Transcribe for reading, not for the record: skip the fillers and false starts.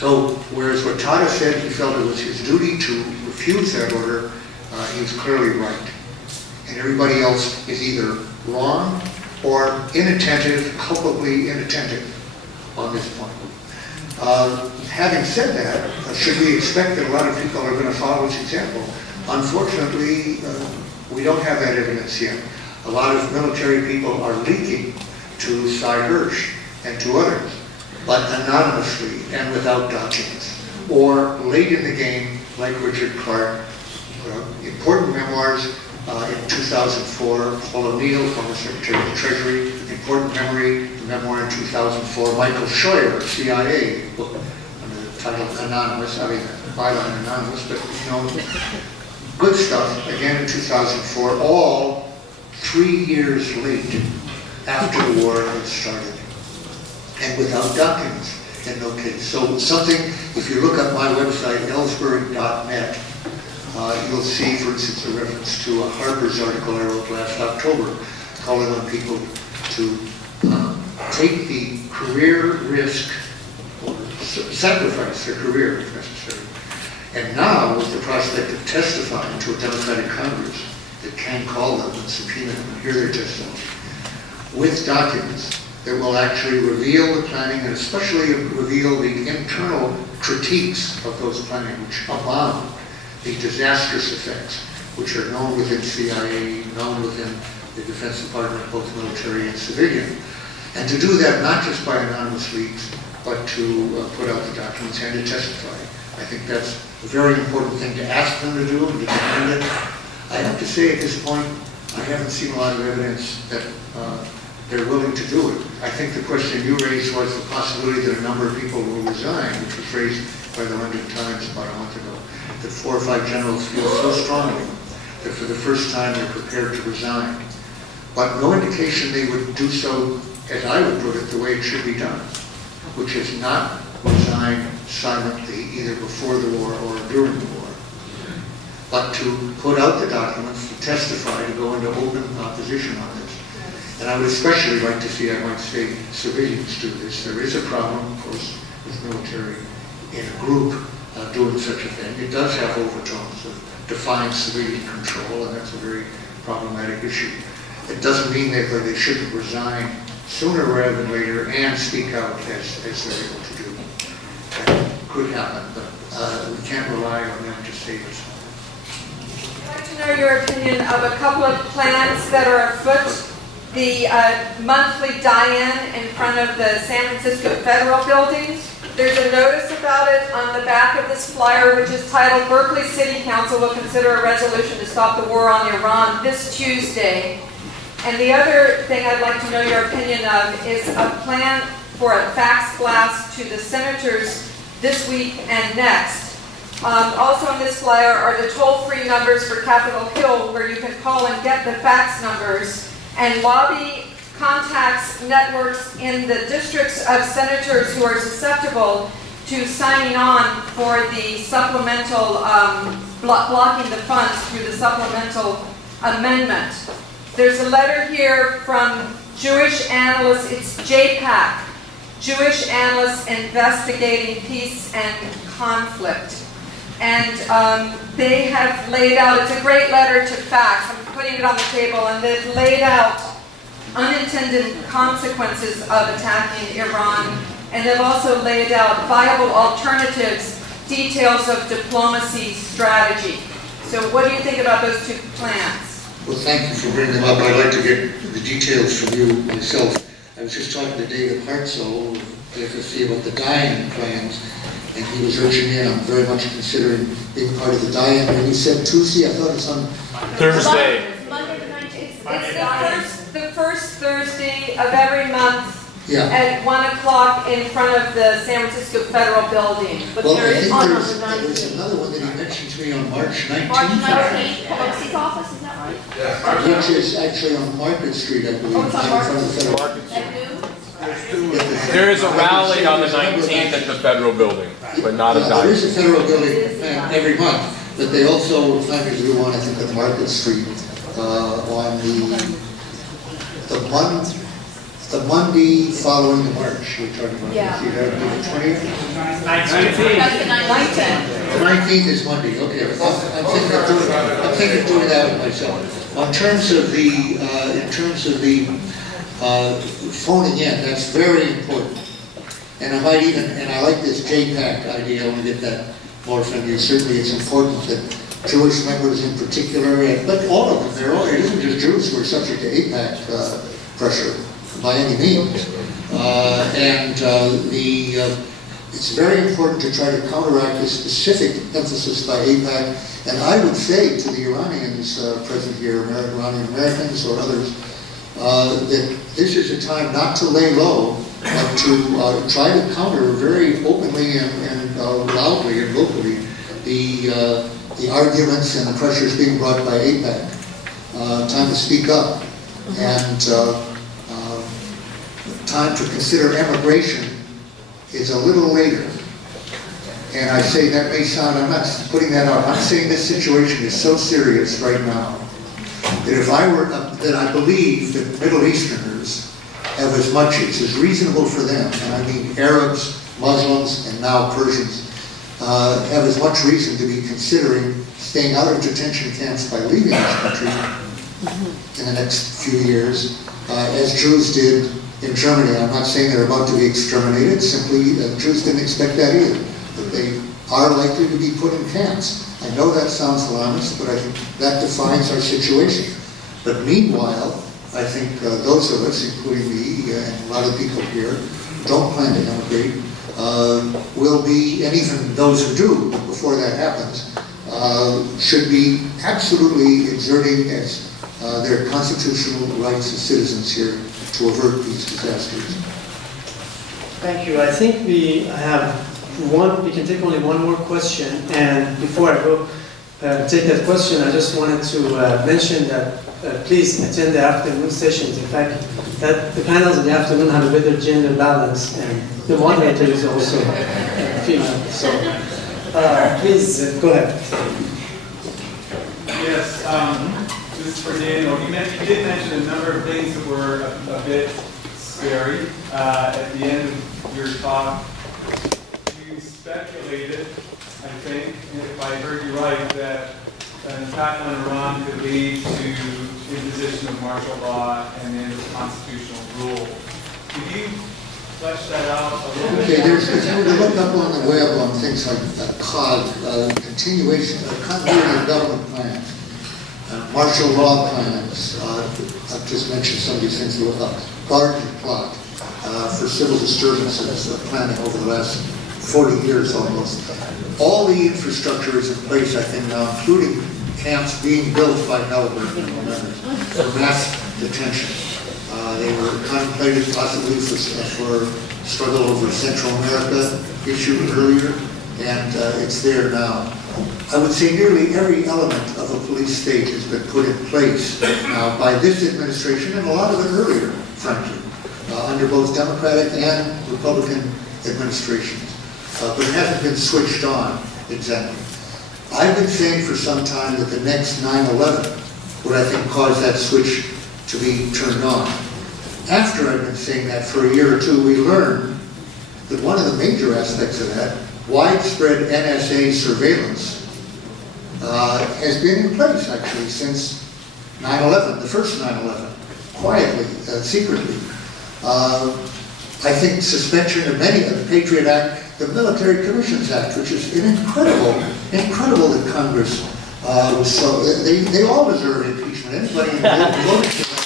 So, whereas what Tata said, he felt it was his duty to refuse that order, he was clearly right. And everybody else is either wrong or inattentive, culpably inattentive on this point. Having said that, should we expect that a lot of people are going to follow his example? Unfortunately, we don't have that evidence yet. A lot of military people are leaking to Cy Hirsch and to others, but anonymously and without documents, or late in the game, like Richard Clark. Important memoirs in 2004, Paul O'Neill, former Secretary of the Treasury, important memoir in 2004, Michael Scheuer, CIA, book under the title Anonymous, I mean, byline Anonymous, but you know, good stuff, again in 2004, all 3 years late after the war had started, and without documents in no case. So something, if you look up my website, ellsberg.net, you'll see, for instance, a reference to a Harper's article I wrote last October, calling on people to take the career risk, or sacrifice their career if necessary. And now, with the prospect of testifying to a Democratic Congress that can call them and subpoena them and hear their testimony, with documents that will actually reveal the planning and especially reveal the internal critiques of those planning, which abound the disastrous effects, which are known within CIA, known within the Defense Department, both military and civilian. And to do that not just by anonymous leaks, but to put out the documents and to testify. I think that's a very important thing to ask them to do and to demand it. I have to say at this point, I haven't seen a lot of evidence that they're willing to do it. I think the question you raised was the possibility that a number of people will resign, which was raised by the London Times about a month ago, that 4 or 5 generals feel so strongly that for the first time they're prepared to resign. But no indication they would do so, as I would put it, the way it should be done, which is not resign silently, either before the war or during the war, but to put out the documents, to testify, to go into open opposition on this. And I would especially like to see, I might say, civilians do this. There is a problem, of course, with military in a group doing such a thing. It does have overtones of defying civilian control, and that's a very problematic issue. It doesn't mean that they shouldn't resign sooner rather than later and speak out as they're able to do. That could happen, but we can't rely on them to save us. I'd like to know your opinion of a couple of plans that are afoot. The monthly die-in in front of the San Francisco Federal Building. There's a notice about it on the back of this flyer, which is titled, Berkeley City Council will consider a resolution to stop the war on Iran this Tuesday. And the other thing I'd like to know your opinion of is a plan for a fax blast to the senators this week and next. Also on this flyer are the toll-free numbers for Capitol Hill, where you can call and get the fax numbers, and lobby contacts networks in the districts of senators who are susceptible to signing on for the supplemental, blocking the funds through the supplemental amendment. There's a letter here from Jewish analysts, it's JPAC, Jewish Analysts Investigating Peace and Conflict. And they have laid out, it's a great letter to fax, I'm putting it on the table, and they've laid out unintended consequences of attacking Iran, and they've also laid out viable alternatives, details of diplomacy strategy. So what do you think about those two plans? Well, thank you for bringing them up. I'd like to get the details from you myself. I was just talking to David Hartzell, the FSC, about the die-in plans, and he was urging me, and I'm very much considering being part of the die-in. And he said Tuesday, I thought it's on Thursday. Monday the 19th. It's the first Thursday of every month. Yeah. At 1 o'clock in front of the San Francisco Federal Building. But well, I think there's another one that he mentioned to me on March 19th. March 19th, Pelosi's office, is that right? Yeah. Which is actually on Market Street, I believe, in front of the Federal Building. There is a rally on the 19th at the Federal Building, but not a There is a Federal Building every month, but they also plan to do one, I think, at Market Street on the month. the Monday following the march, we're talking about. Yeah. See, that would be the 20th? That's the 19th. The 19th is Monday, okay. I'm thinking of doing that with myself. In terms of the phoning in, that's very important. And I might even, and I like this JPAC idea, I want to get that more from you. Certainly it's important that Jewish members in particular, but all of them, it isn't just Jews who are subject to APAC pressure by any means. It's very important to try to counteract the specific emphasis by APAC. And I would say to the Iranians present here, Iranian Americans or others, that this is a time not to lay low, but to try to counter very openly and loudly and locally the arguments and the pressures being brought by APAC. Time to speak up, and time to consider emigration is a little later. And I say that may sound, I'm not putting that out, I'm saying this situation is so serious right now that if I were, that I believe that Middle Easterners have as much, it's as reasonable for them, and I mean Arabs, Muslims, and now Persians, have as much reason to be considering staying out of detention camps by leaving this country in the next few years, as Jews did in Germany. I'm not saying they're about to be exterminated, simply Jews didn't expect that either, but they are likely to be put in camps. I know that sounds alarmist, but I think that defines our situation. But meanwhile, I think those of us, including me and a lot of people here, who don't plan to emigrate, will be, and even those who do, before that happens, should be absolutely exerting as their constitutional rights as citizens here to avert these disasters. Thank you. I think we can take only one more question, and before I go take that question, I just wanted to mention that please attend the afternoon sessions. In fact, that the panels in the afternoon have a better gender balance, and the moderator is also female. So please go ahead. Yes, this is for Daniel. You did mention a number of things that were a bit scary at the end of your talk. You speculated, I think, if I heard you right, that an attack on Iran could lead to imposition of martial law and then constitutional rule. Could you flesh that out a little bit? Okay, if you were to look up on the web on things like COG, continuity of government plans, martial law plans, I've just mentioned some of these things to look up, garden plot for civil disturbances planning over the last 40 years almost. All the infrastructure is in place, I think, now, including camps being built by Halliburton and others for mass detention. They were contemplated possibly for struggle over Central America issue earlier, and it's there now. I would say nearly every element of a police state has been put in place now by this administration, and a lot of it earlier, frankly, under both Democratic and Republican administrations. But it hasn't been switched on exactly. I've been saying for some time that the next 9/11 would, I think, cause that switch to be turned on. After I've been saying that for a year or two, we learned that one of the major aspects of that, widespread NSA surveillance, has been in place, actually, since 9/11, the first 9/11, quietly, secretly. I think suspension of many of the Patriot Act, the Military Commissions Act, which is incredible that Congress was so, they all deserve impeachment. Anybody who voted for that